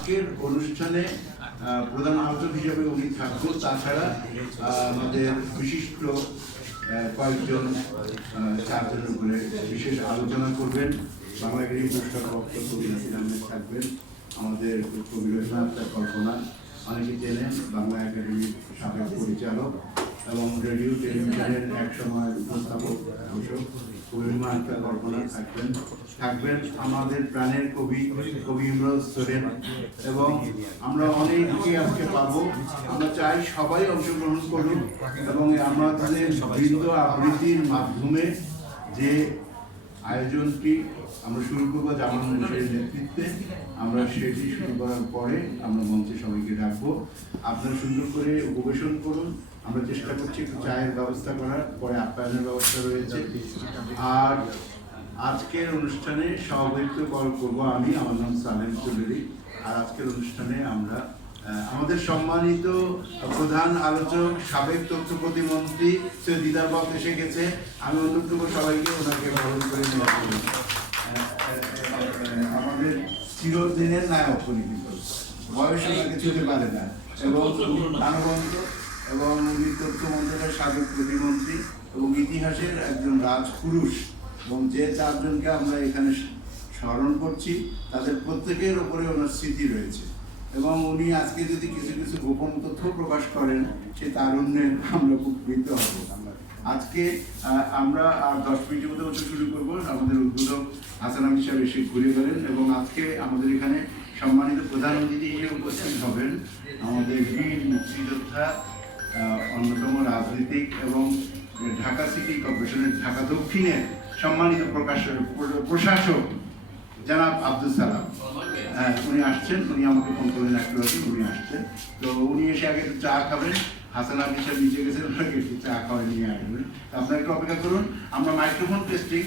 আজকের অনুষ্ঠানে প্রধান আলোচক হিসেবে উনি থাকবেন। তাছাড়া আমাদের বিশিষ্ট কয়েকজন চারজনের উপরে বিশেষ আলোচনা করবেন। বাংলা একাডেমি পুরস্কার প্রাপ্ত কবি নাসির আহমেদ থাকবেন, আমাদের কবি রবীন্দ্রনাথ কল্পনা অনেকে চেনেন, বাংলা একাডেমির সাবেক পরিচালক এবং রেডিও টেলিভিশনের এক সময় উপস্থাপক কবিমা কল্পনা থাকবেন আমাদের প্রাণের কবি কবি ইমরোজ সোহেল, এবং আমরা অনেকে আজকে পাবো। আমরা চাই সবাই অংশগ্রহণ করুন এবং আমাদের বৃন্দ আবৃত্তির মাধ্যমে যে আয়োজনটি আমরা শুরু করবো জামান মশাইয়ের নেতৃত্বে। আমরা সেটি শুরু করার পরে আমরা মঞ্চে সবাইকে ডাকবো। আপনারা সুন্দর করে উপবেশন করুন। আমরা চেষ্টা করছি একটু চায়ের ব্যবস্থা করার, পরে আপ্যায়নের ব্যবস্থা রয়েছে। আর আজকের অনুষ্ঠানে সভাপতিত্ব করবো আমি, আমার নাম সালেম চৌধুরী। আর আজকের অনুষ্ঠানে আমরা আমাদের সম্মানিত প্রধান আলোচক সাবেক তথ্য প্রতিমন্ত্রী সৈয়দ দিদার বাপ এসে গেছে। আমি অনুরোধ করবো সবাইকে ওনাকে বরণ করে নেওয়া। আমাদের চিরদিনের নায়ক উনি, কিন্তু বয়স ওনাকে ছুতে পারে না, এবং প্রাণবন্ত, এবং উনি তথ্য মন্ত্রণালয়ের সাবেক প্রতিমন্ত্রী এবং ইতিহাসের একজন রাজপুরুষ। এবং যে চারজনকে আমরা এখানে স্মরণ করছি তাদের প্রত্যেকের ওপরে ওনার স্মৃতি রয়েছে, এবং উনি আজকে যদি কিছু কিছু গোপন তথ্য প্রকাশ করেন সে তারুণ্যের আমরা উপকৃত হব। আজকে আমরা আর 10 মিনিটের মধ্যে বছর শুরু করবো। আমাদের উদ্বোধক হাসান আহমেদ সাহেব এসে ঘুরে গেলেন, এবং আজকে আমাদের এখানে সম্মানিত প্রধান অতিথি হিসেবে উপস্থিত হবেন আমাদের বীর মুক্তিযোদ্ধা, অন্যতম রাজনীতিক এবং ঢাকা সিটি কর্পোরেশনের ঢাকা দক্ষিণের সম্মানিত প্রশাসক জনাব আব্দুল সালাম। উনি আসছেন, উনি আমাকে ফোন করেন একটু আগে, উনি আসছেন। তো উনি এসে আগে একটু চা খাবেন। হাসান আহমেদ সাহেব নিচে গেছেন, ওনাকে একটু চা খাওয়াই নিয়ে আসবেন। আপনারা একটু অপেক্ষা করুন। আমরা মাইক্রোফোন টেস্টিং